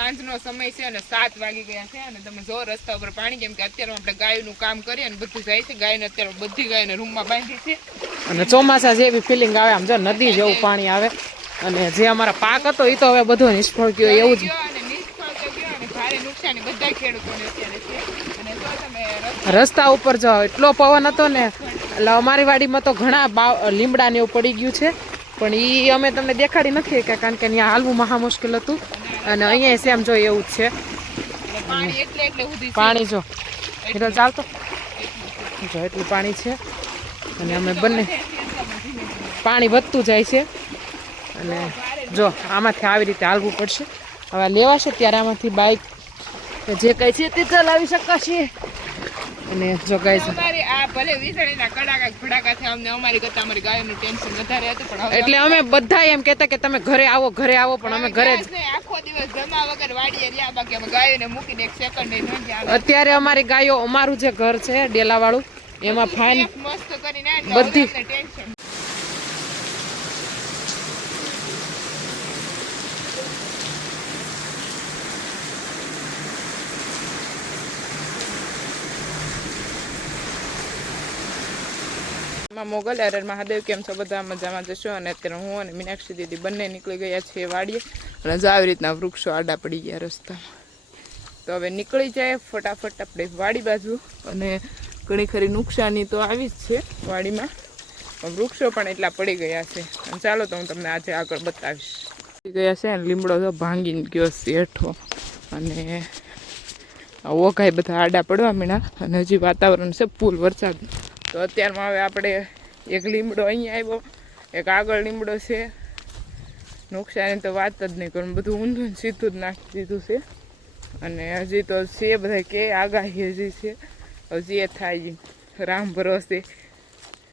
સાંજનો સમય છે અને 7 વાગી ગયા છે અને તમે જો રસ્તા ઉપર પાણી, કેમ કે અત્યારે આપણે ગાયનું કામ કરીએ અને બધું જાય છે. ગાયને અત્યારે બધી ગાયને રૂમમાં બાંધી છે અને ચોમાસા જેવી ફિલિંગ આવે, આમ જો નદી જેવું પાણી આવે. અને જે અમારા પાક હતો એ તો હવે બધો નિષ્ફળ ગયો એવું જ. અને નિષ્ફળ તો ગયો અને ભારે નુકસાની બધા ખેડૂતોને અત્યારે છે. અને જો તમે રસ્તા ઉપર જો એટલો પવન હતો ને, એટલે અમારી વાડીમાં તો ઘણા લીમડા ને એવું પડી ગયું છે, પણ એ અમે તમને દેખાડી નથી કે કારણ કે ત્યાં હાલવું મહા મુશ્કેલ હતું. અને અહીંયા સેમ જો એવું જ છે, પાણી એટલે સુધી પાણી જો એટલે ચાલતો જો એટલું પાણી છે. અને અમે બંને પાણી વધતું જાય છે અને જો આમાંથી આવી રીતે હાલવું પડશે. હવે લેવાશે ત્યારે આમાંથી બાઇક જે કઈ છે તે ચલાવી શકાશે. અને જો ગાય આ ભલે વીજળીના કડાકા ભડાકા છે, અમને અમારી કરતા અમારી ગાયોનું ટેન્શન વધારે હતું, પણ એટલે અમે બધા એમ કહેતા કે તમે ઘરે આવો પણ અમે ઘરે જ આખો દિવસ જમા વગર વાડીએ રહ્યા. બાકી અમે ગાયોને મૂકીને એક સેકન્ડ ન ગયા. અત્યારે અમારી ગાયો, અમારું જે ઘર છે ડેલા વાળું, એમાં ફાઇન મસ્ત કરીને બધી ટેન્શન. મોગલ એરર મહાદેવ, કેમ છો બધા? મજામાં જશો. અને અત્યારે હું અને મીનાક્ષી દીદી બંને નીકળી ગયા છીએ વાડીએ. અને જો આવી રીતના વૃક્ષો આડા પડી ગયા રસ્તામાં, તો હવે નીકળી જાય ફટાફટ આપણે વાડી બાજુ. અને ઘણી ખરી નુકસાની તો આવી જ છે વાડીમાં, વૃક્ષો પણ એટલા પડી ગયા છે. અને ચાલો તો હું તમને આજે આગળ બતાવીશ. ગયા છે અને લીમડો તો ભાંગીને ગયો છે હેઠો, અને ઓઘાઈ બધા આડા પડવા મીણા. અને હજી વાતાવરણ છે ફૂલ વરસાદ. તો અત્યારમાં હવે આપણે એક લીમડો અહીંયા આવ્યો, એક આગળ લીમડો છે. નુકસાની તો વાત જ નહીં કરું, બધું ઊંધું સીધું જ નાખી દીધું છે. અને હજી તો છે બધા કે આગાહી હજી છે, હજી એ થાય રામ ભરોસે.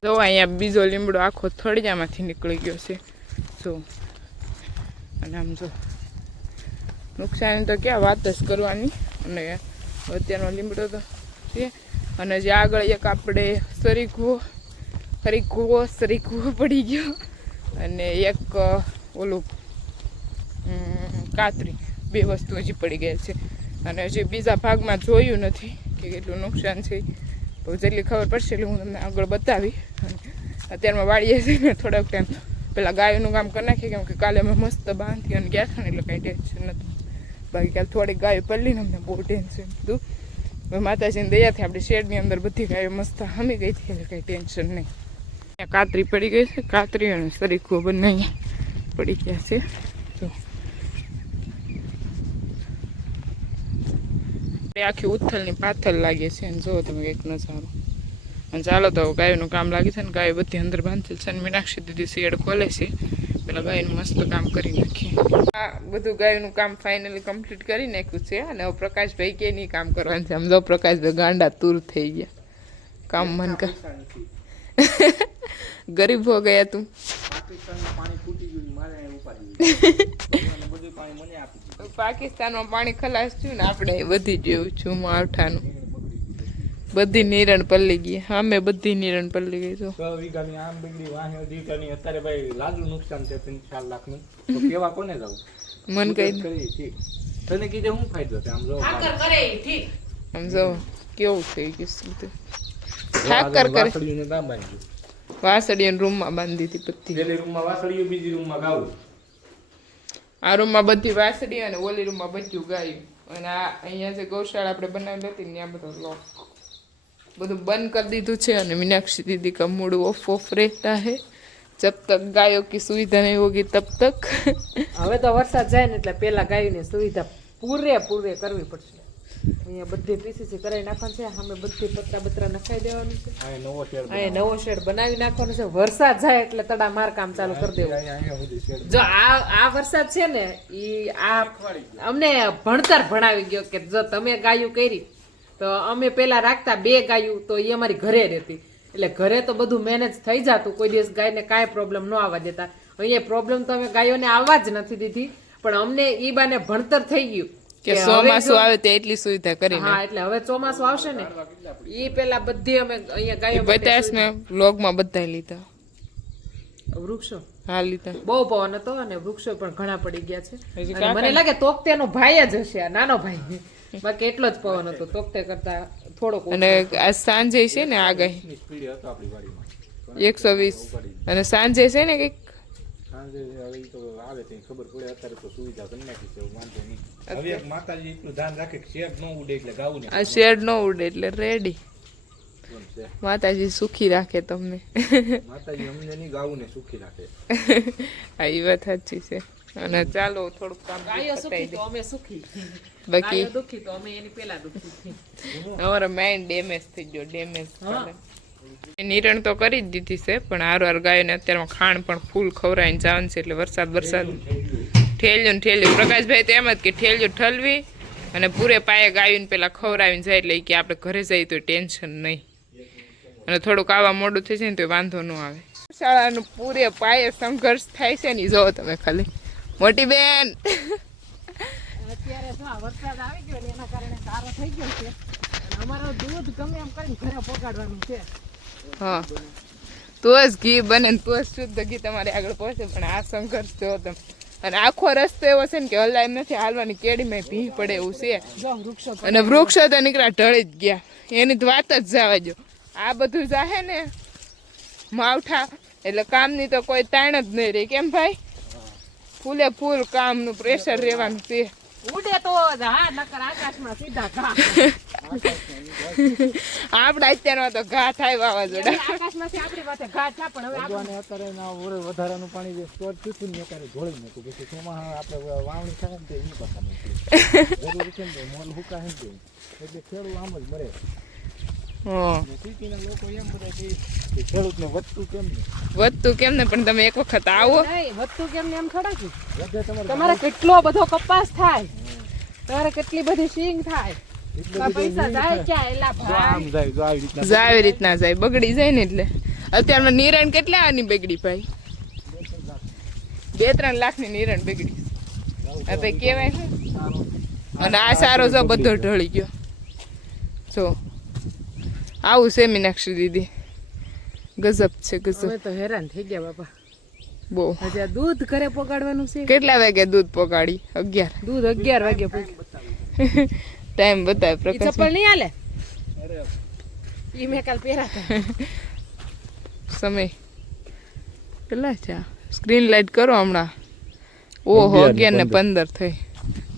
જો અહીંયા બીજો લીમડો આખો થળિયામાંથી નીકળી ગયો છે જો. અને આમ જો નુકસાની તો ક્યાં વાત જ કરવાની. અને અત્યારનો લીમડો તો છે. અને જે આગળ એક આપણે સરીકુવો પડી ગયો, અને એક ઓલું કાતરી, બે વસ્તુ હજી પડી ગયા છે. અને હજી બીજા ભાગમાં જોયું નથી કે કેટલું નુકસાન છે, તો જેટલી ખબર પડશે એટલે હું તમને આગળ બતાવી. અત્યારમાં વાળીએ જઈને થોડોક ટાઈમ પેલા ગાયોનું કામ કરી નાખીએ, કેમ કે કાલે અમે મસ્ત બાંધી અને ગયા હતા ને એટલે કાંઈ ટેન્શન નહોતું. બાકી કાલે થોડીક ગાયો પલ્લીને અમને બહુ ટેન્શન હતું. માતાજીની દયાથી આપણી શેડની અંદર બધી ગાયો મસ્ત હમી ગઈ હતી, એટલે કંઈ ટેન્શન નહીં. અહીંયા કાતરી પડી ગઈ છે, કાતરી અને સરીખો બંને અહીંયા પડી ગયા છે. જો આખી ઉથલની પાથલ લાગે છે, અને જો તમે કંઈક નજારો. અને ચાલો તો ગાયોનું કામ લાગે છે ને, ગાયો બધી અંદર બાંધેલ છે. અને મીનાક્ષી દીદી શેડ ખોલે છે, પેલા ગાયનું મસ્ત કામ કરી નાખીએ. આ બધું ગાયનું કામ ફાઇનલી કમ્પ્લીટ કરી નાખ્યું છે. અને હવે પ્રકાશભાઈ કે નહીં કામ કરવાનું છે. આમ જો પ્રકાશભાઈ ગાંડા તૂર થઈ ગયા, કામ મન કર. ગરીબ હો ગયા તું. પાકિસ્તાનમાં પાણી ખલાસ થયું ને આપણે બધી જેવું છું માવઠાનું. બધી નિરણ પલ્લી ગઈ. હા મેં બધી નિરણ પલ્લી ગઈ. તો અત્યારે ભાઈ લાજુ નુકસાન છે 3-4 લાખનું. તો કેવા કોને જવું? મન કઈ તને કીધે શું ફાયદો છે? આમ જો આમ જો કેવું થઈ ગયું બધું. ઠાકર કરે વાસળીઓ રૂમમાં બાંધી હતી બધી. પેલી રૂમમાં વાસળીઓ, બીજી રૂમમાં ગાવું. આ રૂમમાં બધી વાસળી અને ઓલી રૂમમાં બધું ગાયું. અને આ અહીંયા જે ગૌશાળા આપણે બનાવેલી હતી ત્યાં બધો લોક બધું બંધ કરી દીધું છે. અને મીનાક્ષી દીદી કા મૂડ ઓફ રહેતા હે જબ તક ગાયો की સુવિધા નહીં હોગી તબ તક. હવે તો વરસાદ જાય ને એટલે પેલા ગાયોની સુવિધા પૂરે કરવી પડશે. અહીંયા બધી પીસીસી કરાવી નાખવાનું છે. સામે બધી પતરા નખાઈ દેવાનું છે. અહીંયા નવો શેડ બનાવી નાખવાનો છે. વરસાદ જાય એટલે તડા માર કામ ચાલુ કરી દેવું. જો આ વરસાદ છે ને આ અમને ભણતર ભણાવી ગયો કે જો તમે ગાયું કરી તો અમે પેલા રાખતા 2 ગાયું, તો એ અમારી ઘરે રહેતી. એટલે ઘરે તો બધું મેનેજ થઈ જતું, કોઈ દિવસ ગાયને કાંઈ પ્રોબ્લેમ ન આવવા દેતા. અહીંયા પ્રોબ્લેમ તો અમે ગાયોને આવવા જ નથી દીધી, પણ અમને ઈ બાને ભણતર થઈ ગયું કે ચોમાસું આવે તે એટલી સુવિધા કરી. હા એટલે હવે ચોમાસું આવશે ને ઈ પેલા બધી અમે અહીંયા ગાયો બતાસ ને વ્લોગમાં બતાવી લીધા. વૃક્ષો હા લીધા. બહુ પવન હતો અને વૃક્ષો પણ ઘણા પડી ગયા છે હજી અને મને લાગે તોકતેનો ભાઈ જ હશે આ નાનો ભાઈ બાકી એટલો જ પવન હતો તોકતે કરતા થોડોક અને આ સાંજે છે ને આગાહી સ્પીડ હતો આપણી વાડીમાં 120 અને સાંજે છે ને કંઈક સાંજે હવે ઈ તો આવે તો ખબર પડે અત્યારે તો સુવિધા કરી નાખી છે વાંધો નહીં હવે એક માતાજી એટલું ધ્યાન રાખે કે શેડ ન ઉડે એટલે ગાવું ને આ શેડ ન ઉડે એટલે રેડી. માતાજી સુખી રાખે તમને. માતાજી અમને નહીં ગાવું ને સુખી રાખે. આ ઈ વાત સાચી છે. અને ચાલો થોડુંક કામ ગાયો સુખી તો અમે સુખી બાકી ગાયો દુખી તો અમે એની પેલા દુખી થઈ અમારો માઇન્ડ ડેમેજ થઈ ગયો ડેમેજ. નિરણ તો કરી જ દીધી છે પણ હાર ગાયોને અત્યારમાં ખાણ પણ ફૂલ ખવરાઈને જવાનું છે એટલે વરસાદ ઠેલ્યું પ્રકાશભાઈ તો એમ જ કે ઠેલ્યું ઠલવી અને પૂરે પાયે ગાયોને પેલા ખવરાવીને જાય એટલે કે આપણે ઘરે જઈએ તો ટેન્શન નહીં અને થોડુંક આવવા મોડું થઈ જાય ને તો વાંધો ન આવે. શાળાનું પૂરે પાયે સંઘર્ષ થાય છે ને જોવો તમે ખાલી. મોટી બેન અત્યારે જો આ વરસાદ આવી ગયો ને એના કારણે સારો થઈ ગયો છે અને અમારો દૂધ ગમે એમ કરીને ઘરે પહોંચાડવાનું છે. હા તો જ ઘી બને ને તો જ શુદ્ધ ઘી તમારે આગળ પહોંચે પણ આ સંઘર્ષ જો તમે અને આખો રસ્તો એવો છે ને કે હલાય એમ નથી હાલવાની કેડીમાં ભી પડે એવું છે જો વૃક્ષો અને વૃક્ષો તો નીકળ્યા ઢળી જ ગયા એની તો વાત જ જવા જો. આ બધું જાહે ને માવઠા એટલે કામની તો કોઈ તાણ જ નહીં રહી. કેમ ભાઈ ફૂલે ફૂલ કામનું પ્રેશર રહેવાનું છે. ઉડે તો હા નકર આકાશમાં સીધા ઘા આપડા અત્યારમાં તો ઘા થાય વાવાઝોડા. આકાશમાંથી આપણી પાસે ઘા છે પણ હવે ભગવાને અત્યારે ના વધારાનું પાણી જે સ્ટોર થયું ને અત્યારે ઢોળી મૂક્યું પછી ચોમાસા આપણે વાવણી થાય ને તે એની પાસે જરૂર છે ને મોલ હુકા હે ને એટલે ખેડૂત આમ જ મરે. સિટીના લોકો એમ બધા કે ખેડૂતને વધતું કેમ ને પણ તમે એક વખત આવો વધતું કેમ ને એમ થોડા છે વધે તમારે કેટલો બધો કપાસ થાય તમારે કેટલી બધી સિંગ થાય પૈસા જાય ક્યાં એલા ભાઈ આવી રીતના જાય બગડી જાય ને એટલે અત્યારમાં નિરણ કેટલા આની બગડી ભાઈ 2-3 લાખની નિરણ બગડી હવે કેવાય ને. અને આ સારો જો બધો ઢળી ગયો જો આવું છે મીનાક્ષી દીદી ગજબ છે ગજબ. અમે તો હેરાન થઈ ગયા બાપા બહુ. હજી આ દૂધ ઘરે પકાડવાનું છે. કેટલા વાગે દૂધ પકાડી? 11. દૂધ 11 વાગે પકાડ ટાઈમ બતાવે પ્રકાશ. ચપ્પલ નહીં હાલે ઈ મેં કાલ પહેરા હતા. સમય કેટલા છે? સ્ક્રીન લાઈટ કરો હમણાં. ઓહો 11:15 થઈ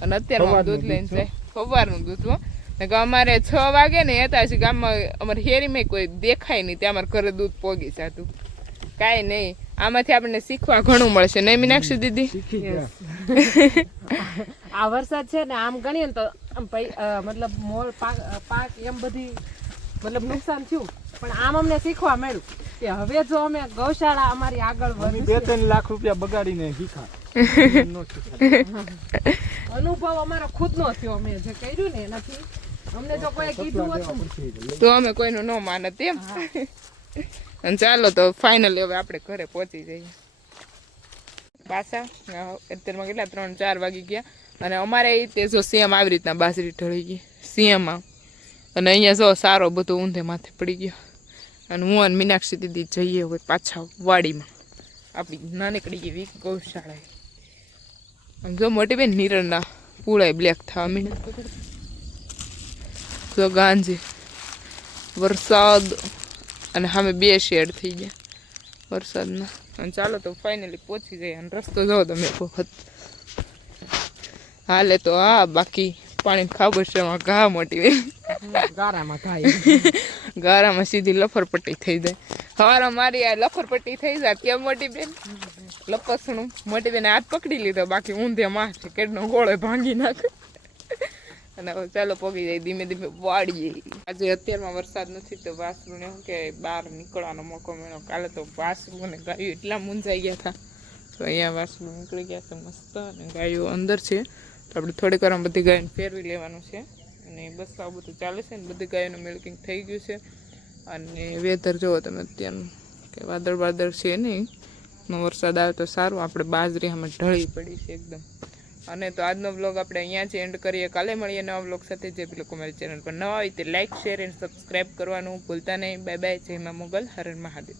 અને અત્યારે દૂધ લઈને જાય સવારનું દૂધ. અમારે 6 વાગે ને હતા છે ગામમાં અમારે હેરીમાં કોઈ દેખાય નહીં ત્યાં અમારે ઘરે દૂધ પોગી જતું. કાંઈ નહીં આમાંથી આપણને શીખવા ઘણું મળશે નહીં મીનાક્ષી દીદી? આ વરસાદ છે ને આમ ગણીએ ને તો મતલબ મોલ પાક એમ બધી મતલબ નુકસાન થયું પણ આમ અમને શીખવા મળ્યું કે હવે જો અમે ગૌશાળા અમારી આગળ 2-3 લાખ રૂપિયા બગાડીને શીખા. અનુભવ અમારો ખુદનો થયો અમે જે કર્યું ને એનાથી અમને જો કોઈ કીધું હતું તો અમે કોઈનું ન માનત એમ. અને ચાલો તો ફાઇનલી હવે આપણે ઘરે પહોંચી જઈએ પાછા. અત્યારમાં કેટલા 3-4 વાગી ગયા અને અમારે તે જો સીએમ આવી રીતના બાજરી ઢળી ગઈ સીએમમાં અને અહીંયા જો સારો બધો ઊંધે માથે પડી ગયો અને હું અને મીનાક્ષી દીદી જઈએ હવે પાછા વાડીમાં આપણી નાનકડી એવી ગૌશાળાએ. આમ જો મોટી બેન નિરણના પૂળાય બ્લેક થવા મીને જો ગાંજે વરસાદ અને સામે 2 શેડ થઈ ગયા વરસાદના. અને ચાલો તો ફાઇનલી પહોંચી જાય અને રસ્તો જો તમે વખત હાલે તો હા બાકી પાણી ખાબોશમાં ઘા મોટી બેન ગારામાં થાય ગારામાં સીધી લફરપટ્ટી થઈ જાય. સવારે મારી આ લફરપટ્ટી થઈ જાય કેમ મોટી બેન લપસણું મોટી બેન હાથ પકડી લીધો બાકી ઊંધે માથે કેટલો ગોળો ભાંગી નાખે. અને હવે ચાલો પોગી જાય ધીમે ધીમે વાળીએ. આજે અત્યારમાં વરસાદ નથી તો વાસરુને શું કે બહાર નીકળવાનો મોકો મળ્યો. કાલે તો વાસરું અને ગાયો એટલા મૂંઝાઈ ગયા હતા તો અહીંયા વાસરું નીકળી ગયા છે મસ્ત અને ગાયો અંદર છે તો આપણે થોડીક વાર બધી ગાયોને ફેરવી લેવાનું છે અને બસ આવું બધું ચાલે છે ને બધી ગાયોનું મિલ્કિંગ થઈ ગયું છે. અને વેધર જુઓ તમે અત્યારનું કે વાદળ છે નહીં વરસાદ આવે તો સારું. આપણે બાજરી આમાં ઢળી પડી છે એકદમ. અને તો આજનો વ્લોગ આપણે અહીંયા જ એન્ડ કરીએ. કાલે મળીએ નવા વ્લોગ સાથે. જે લોકો મારી ચેનલ પર નવા હોય તે લાઇક શેર એન્ડ સબસ્ક્રાઈબ કરવાનું ભૂલતા નહીં. Bye bye. જય મા મોગલ. હર હર મહાદેવ.